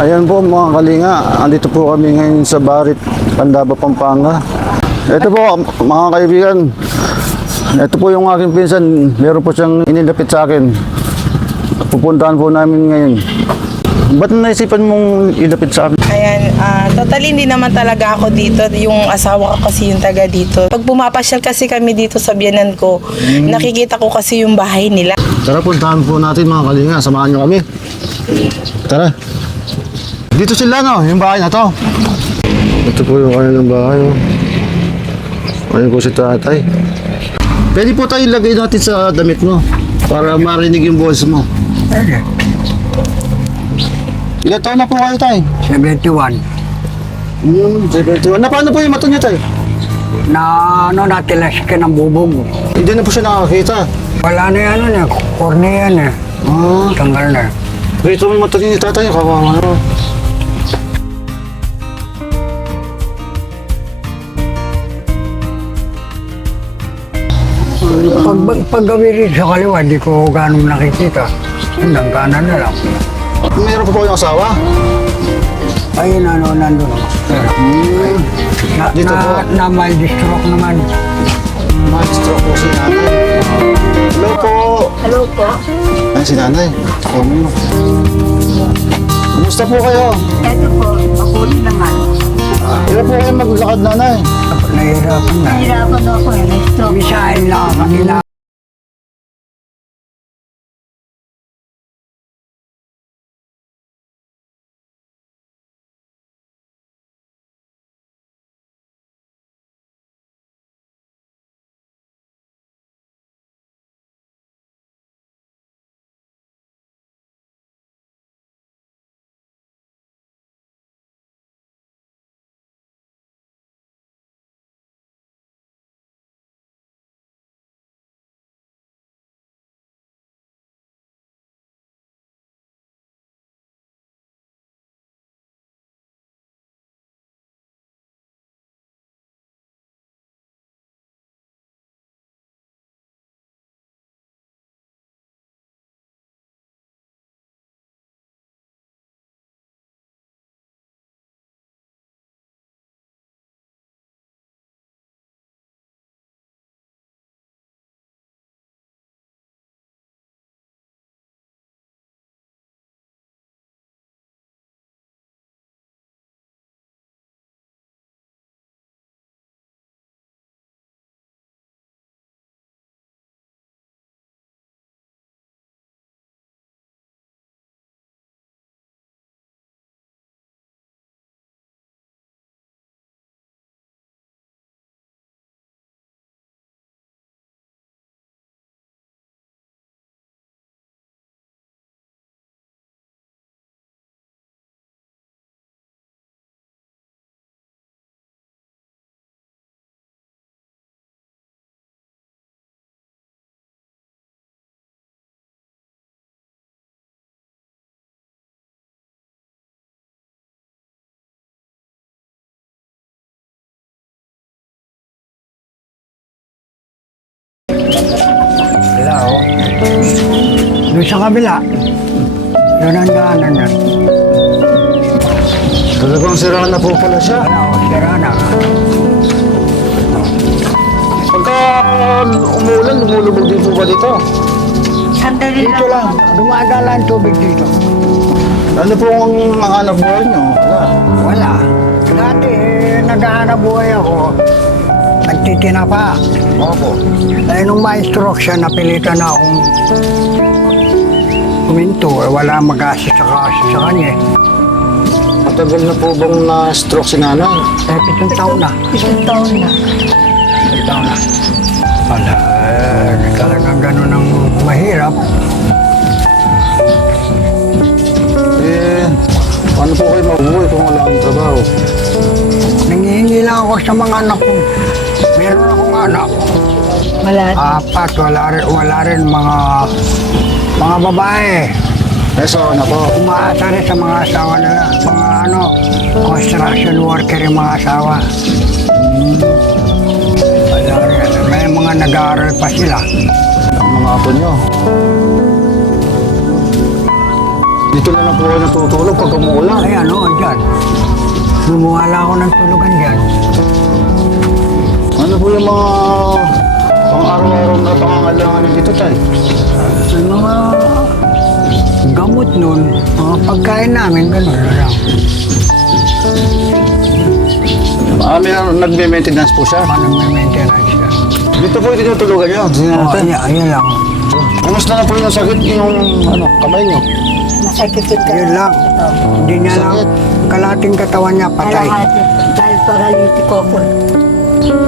Ayan po mga kalinga, andito po kami ngayon sa Barit, Pandaba, Pampanga. Ito po mga kaibigan, ito po yung aking pinsan, meron po siyang inilapit sa akin. Pupuntahan po namin ngayon. Ba't naisipan mong ilapit sa akin? Ayan, totally hindi naman talaga ako dito. Yung asawa ko kasi yung taga dito. Pag pumapasyal kasi kami dito sa biyanan ko, nakikita ko kasi yung bahay nila. Tara, puntahan po natin mga kalinga, samahan nyo kami. Tara. Dito sila no, yung bahay na to. Ito po yung kanilang bahay. Ayun po si tatay. Pwede po tayo ilagay natin sa damit mo para marinig yung boses mo. Pwede. Ilan taon na po kayo tayo? 71. 71. Na paano po yung mata niya tayo? Natilas ka ng bubog. Hindi na po siya nakakita. Wala na yan, cornea na. Tanggal na. Rito mo yung mata niya ni tatay, kawawa na. Paggawin rin sa kaliwa, di ko ganong nakikita. Hanggang kanan na lang. Meron po yung asawa? Ayun, nandun. Dito po. Na mild stroke naman. Ma-stroke po si nanay. Hello po. Hello po. Ay, si nanay. Kumusta po kayo? Ito po, mabuti naman. Ilan po kayo maglakad nanay? Nahihirapan na. Nahirapan ako eh, na-stroke. Bisahin lang kanila. Wala, oh. Doon sa kabila. Doon ang daanan na. Talagang sira na po pala siya. Wala, oh, sira na. Pagka umulan, lumulubog din po ba dito? Sandali Dito lang. Dumadala ang tubig dito. Ano po ang hanap buhay nyo? Wala. Wala. Dati, naghahanap buhay ako. Nagtitina pa. Opo. Dahil nung ma-stroke siya, napilitan na akong huminto. Wala mag-assist sa kanya. Matagal na po bang na-stroke si nanay? 7 taon na. 7 taon na. 7 taon na. Wala. Talagang ganun ang mahirap. Eh, paano po kayo mabuhay kung wala kang trabaho? Nangihingi lang ako sa mga anak ko. Meron akong anak. Malati. 4, wala rin mga babae. Peso na po. Umaasa rin sa mga asawa nila. Mga construction worker yung mga asawa. Wala rin. May mga nag-aaral pa sila. Ang mga apo nyo. Dito na lang po kayo natutulog pag umuulan. Ayan, oo, dyan. Lumuwala ako ng tulugan dyan. Ano po yung mga pang-araw-araw na pangangailangan niyo dito, tay? Yung mga gamot nun, mga pagkain namin, gano'n na lang. May nagme-maintenance po siya. Paano may maintenance siya? Dito po yung tinutulugan niyo. Tingnan Oo, natin. ayun lang. Kumusta na po yung sakit yung kamay niyo? Masakit yun ka. Yun lang. Hindi niya lang, Sakit. kalating katawan niya patay. Kalahati. Dahil paralitiko ako.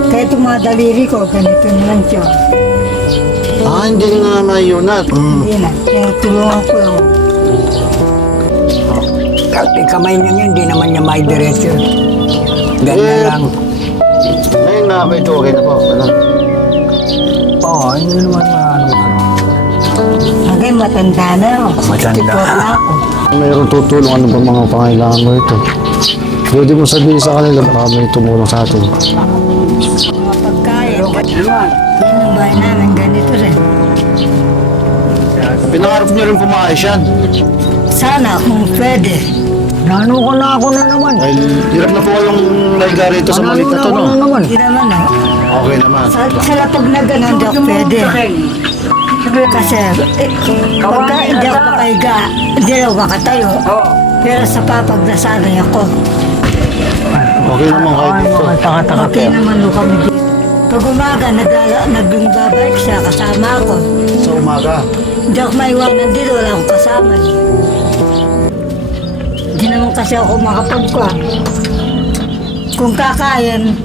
Kaya itong mga daliri ko, ganito na lang siya. Hindi na mayunat. Hindi na. Kaya tulungan ko lang. Kasi kamay niya ngayon, hindi naman niya may diretso. Ganyan Eh, lang. Ngayon na kayo ito, okay na po. Ano? Oo, hindi naman ano. Hanggang matanda na ako. Matanda. 64 na ako. Mayroong tutulong ano ba mga pangailangan mo ito? Pwede mo sabihin sa kanila baka may tumulong sa atin. Mga pagkain. Yan ang bahay namin, ganito rin. Pinangarap niyo rin pumayos yan. Sana kung pwede. Nano ko na ako na naman. Dahil hirap na po kayong naiga rito sa maliit na to, Nano no? na naman. Hindi naman ah. Okay naman. Sa lapag na ganun, di ako pwede. Kasi pagka hindi ako makahiga, hindi ako makatayo. Pero sa papag nasanay ako. Okay naman kayo dito. Taka-taka. Okay naman lo kami dito. Pag umaga, nagbabike siya, kasama ako. Sa umaga. Hindi ako maiwanan dito, wala akong kasama. Hindi naman kasi ako makapagkwa. Kung kakain,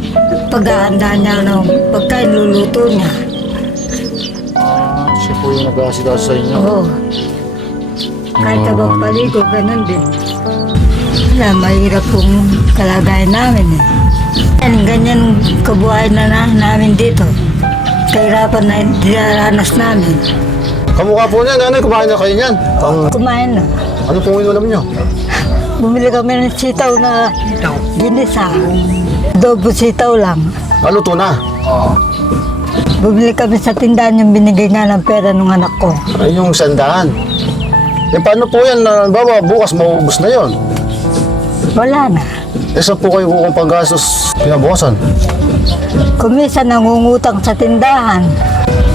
paghahanda niya ng pagkain, luluto niya. Siya po yung nag-aasikaso sa inyo. Oo. Kahit abang paligo, ganun din. Wala, mahirap pong kalagayan namin eh. Ganyan kabuhay na namin dito. Kahirapan na dinaranas namin. Kamukha po niyan, nanay, kumain na kayo niyan. Kumain na. Ano pong inulam niyo? Bumili kami ng sitaw na ginisa. Adobo sitaw lang. Luto na. Bumili kami sa tindahan yung binigay nga ng pera ng anak ko. Ay, yung sandaan. Paano po yan? Baba, bukas maubos na yon. Wala na. Saan po kayo kung panggastos pinabukasan? Kumisa nangungutang sa tindahan.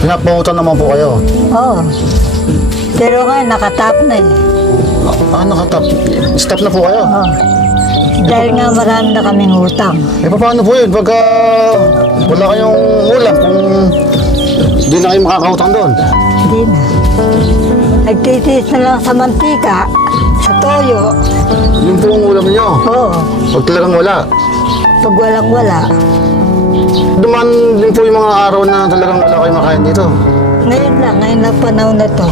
Pinapautang naman po kayo. Oo. Pero nga, nakatap na eh. Nakatap. Stop na po kayo. Oo. Dahil nga marami na kaming utang. Paano po yun? Pagka wala kayong ulam, kung hindi na kayo makakautang doon. Hindi na. Nagtitiis na lang sa mantika, sa toyo. Yung po ang ulam niyo. Oo. Pag talagang wala. Pag walang wala. Duman din po yung mga araw na talagang wala kayo makain dito. Ngayon lang panahon na to.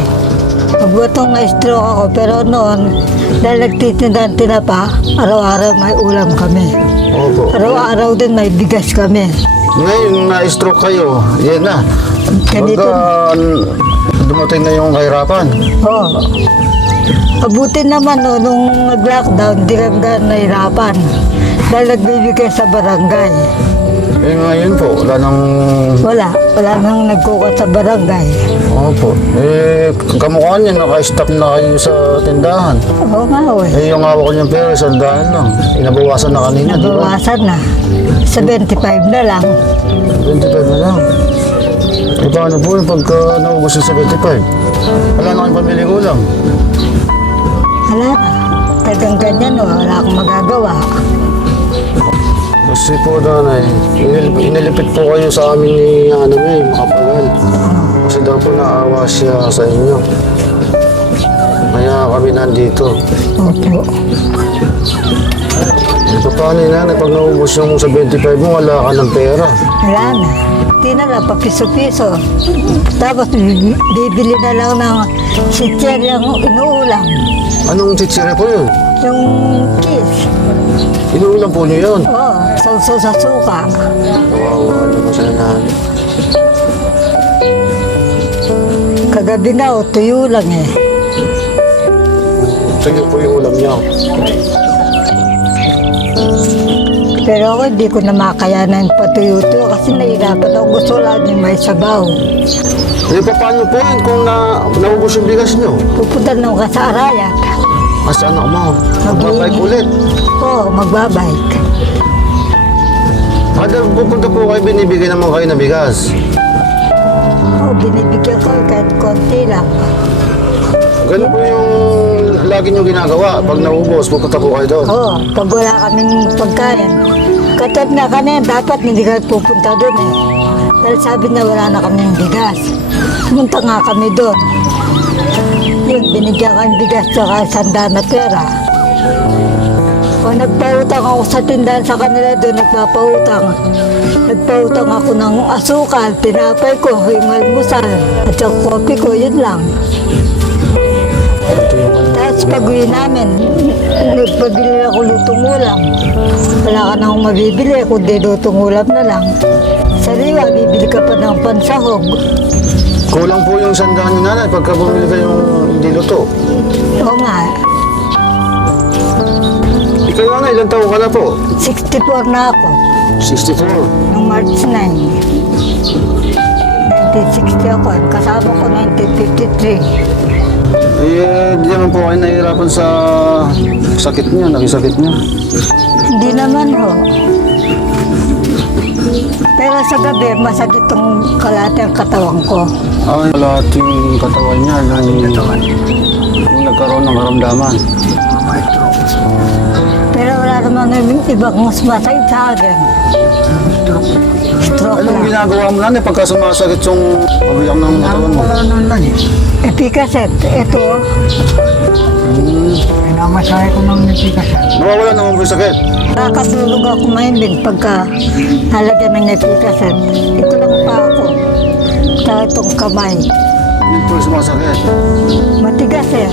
Magbuatong na-stroke ako, pero noon, dahil nagtitinda ng tinapa, araw-araw may ulam kami. Opo. Araw-araw din may bigas kami. Ngayon na-stroke kayo, yan na. Ganito. Pagka dumating na yung kahirapan. Oo. Abutin naman no, nung nag-lockdown, di kami ganun nahirapan. Dahil nagbibigay sa barangay. Ngayon po, wala nang... Wala nang nagkukat sa barangay. Opo. Kamukha niya, naka-stop na kayo sa tindahan. Oo nga eh. Yung hawak ko niyang pera, sandaan lang. Inabawasan na kanina, di ba? Nabawasan na. 75 na lang. 25 na lang. Paano po yung pagka naubos yung 75? Wala na kayong pamili ulam. Wala na. Tagang ganyan, wala akong magagawa. Kasi po, nanay, inilipit po kayo sa amin ni May, Makapagal. Kasi daw po naawa siya sa inyo. Kaya kami nandito. Opo. Paano yun, nanay? Pag naubos yung 75 mo, wala ka ng pera. Wala na. Hindi na lang, papiso-piso. Tapos bibili na lang ng sityer yung inuulam. Anong tsitsire po yun? Yung kiss. Inuulam po niyo yun. Oo, sausaw sa suka. Kawawa naman sa nanay. Kagabi nga, tuyo lang eh. Sige po yung ulam niyo. Pero ako hindi ko na makayanan patuyo-tuyo kasi nahirapan ako. Gusto lang yung may sabaw. Paano po yun kung naubos yung bigas niyo? Pupunta na ako sa Arayat. Kasi anak mo, magbabike ulit. Oo, magbabike. Kada pupunta po kayo, binibigay naman kayo na bigas. Oo, binibigyan ko kahit konti lang. Ganun po yung lagi nyo ginagawa. Pag naubos, pupunta po kayo doon. Oo, pag wala kaming pagkain. Katad na kanina, dapat hindi kami pupunta doon eh. Dahil sabi na wala na kaming bigas. Pumunta nga kami doon. Yun, binigyan kami bigas tsaka sanda na pera. O nagpautang ako sa tindahan sa kanila doon, nagpapautang. Nagpautang ako ng asukal, tinapay ko, yung almusal, at saka kopi ko, yun lang. Tapos pag-uwi namin, nagpabili ako lutong ulam. Wala ka na akong mabibili, kundi lutong ulam na lang. Sariwa, bibili ka pa ng pansahog. Kulang po yung sandaan nyo nanay pagka bumili kayong hindi luto. Oo nga, Ikaw nanay, ilang taon ka na po? 64 na ako, 64. noong March 9. 1960 ako, kasama ko 1953. Eh, di naman po kayo nahihirapan sa sakit niyo, nakisakit niyo. Hindi naman ho. Pero sa gabi, masakit tong kalahati ang katawan ko. Ay, lahat yung katawan niya, yung nagkaroon ng karamdaman. Pero wala naman ibang mas masakit sa akin. Stroke Anong lang. ginagawa mo nanay pagka sumasakit yung pabiyak ng katawan mo? Wala nang lang eh. Epikaset, ito, Pinamasahe ko ng nagsigasan. Nawawala naman po yung sakit. nakakatulog ako mahimbing pagka halagyan ng epikaset. Ito lang pa ako. Saka itong kamay. Yun po yung sumasakit. Matigas eh.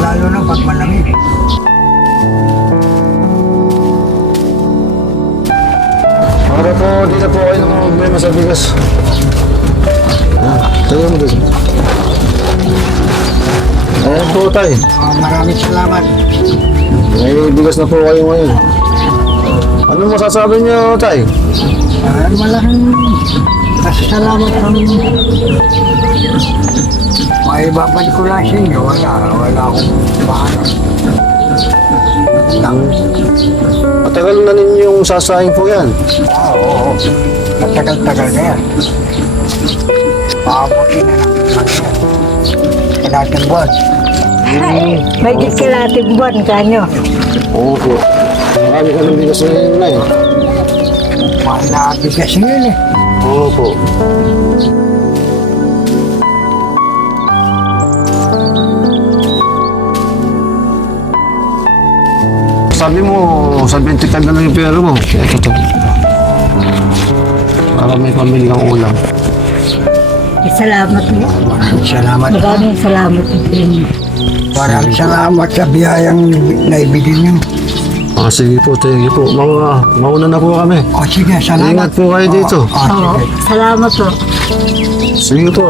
Lalo na pag malamig. Para po, di na po kayo ng problema sa bigas. Tayo mo doon. Ayan po tayo. Maraming salamat. May bigas na po kayo ngayon. Ano masasabi niyo tayo? Malaking pasasalamat kami. May babalik ko lang sa inyo. Wala akong paano. Lang. Matagal na ninyong sasahing po yan. Oo. Matagal-tagal na yan. Paabutin na lang. Kailangan buwan. May kilating buwan kanyo. Oo po. Marami ka ng bigas ngayon na eh. Mahal na bigas yun eh. Oo po. Sabi mo, 75 na lang yung pera mo. Ito to. Para may pamili kang ulam. Salamat po. Maraming salamat. Maraming salamat po. Maraming salamat sa biyayang naibigin niyo. Ah, sige po, thank you po. Mauna na po kami. O sige, salamat. Ingat po kayo dito. O, sige. Salamat po. Sige po.